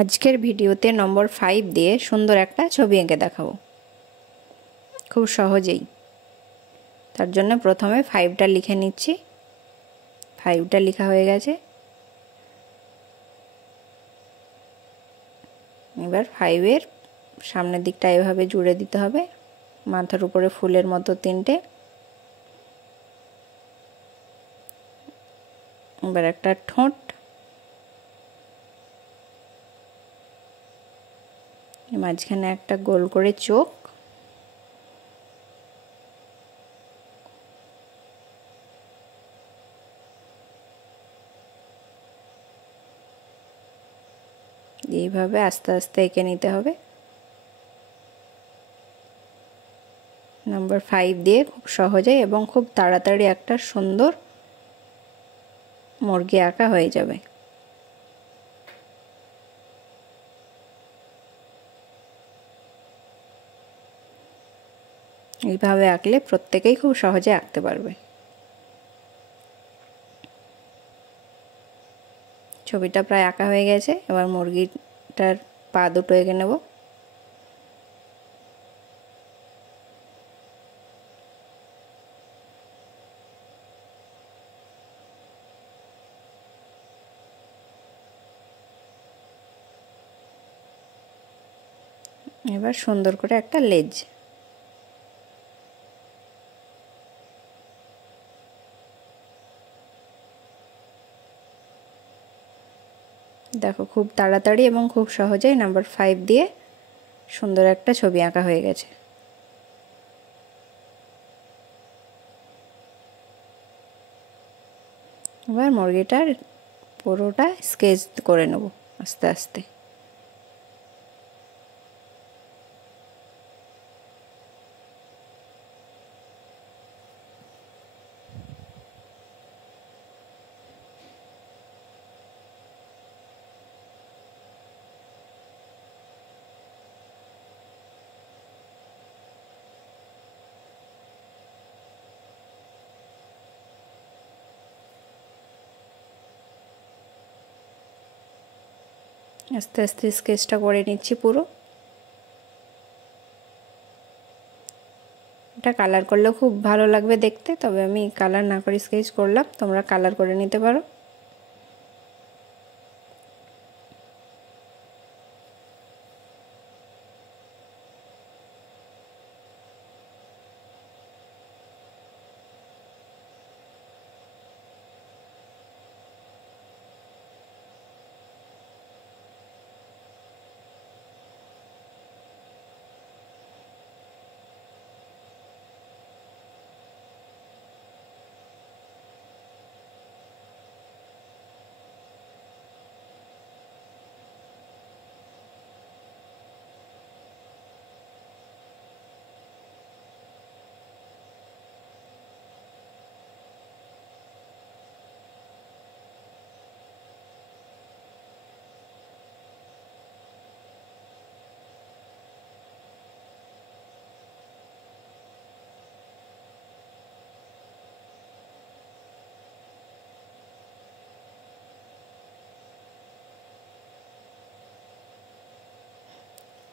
আজকের ভিডিওতে নম্বর 5 দিয়ে সুন্দর একটা ছবি এঁকে দেখাবো খুব সহজেই। তার জন্য প্রথমে 5টা লিখে নিচ্ছি। 5টা লেখা হয়ে গেছে। এবার 5-এর সামনের দিকটা এভাবে জুড়ে দিতে হবে, মাথার উপরে ফুলের মতো 3টে। এবার একটা ঠোঁট, মাঝখানে একটা গোল করে চোখ, এইভাবে আস্তে আস্তে এঁকে নিতে হবে। নাম্বার 5 দিয়ে খুব সহজে এবং খুব তাড়াতাড়ি একটা সুন্দর মুরগি আঁকা হয়ে যাবে। এইভাবে আঁকলে প্রত্যেকেই খুব সহজে আঁকতে পারবে। ছবিটা প্রায় আঁকা হয়ে গেছে। এবার মুরগিটার পা দুটো এঁকে নেব। এবার সুন্দর করে একটা লেজ, দেখো খুব তাড়াতাড়ি এবং খুব সহজেই নাম্বার 5 দিয়ে সুন্দর একটা ছবি আঁকা হয়ে গেছে। এবার মুরগিটার পুরোটা স্কেচ করে নেব আস্তে আস্তে। আস্তে আস্তে স্কেচটা করে নিচ্ছি পুরো। এটা কালার করলেও খুব ভালো লাগবে দেখতে, তবে আমি কালার না করে স্কেচ করলাম, তোমরা কালার করে নিতে পারো।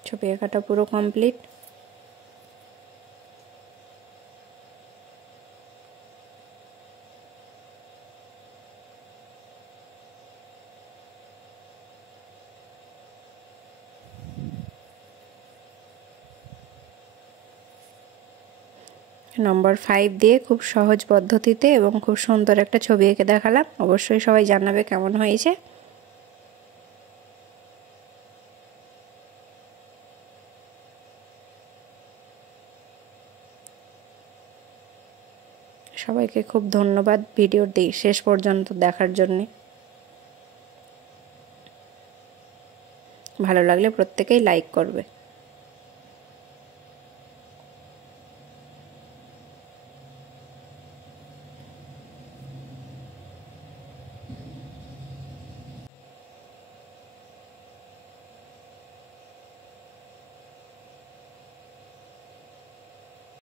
ছবি আঁকাটা পুরো কমপ্লিট। নম্বর 5 দিয়ে খুব সহজ পদ্ধতিতে এবং খুব সুন্দর একটা ছবি এঁকে দেখালাম। অবশ্যই সবাই জানাবে কেমন হয়েছে। সবাইকে খুব ধন্যবাদ ভিডিওর শেষ পর্যন্ত দেখার জন্য। ভালো লাগলে প্রত্যেকেই লাইক করবে।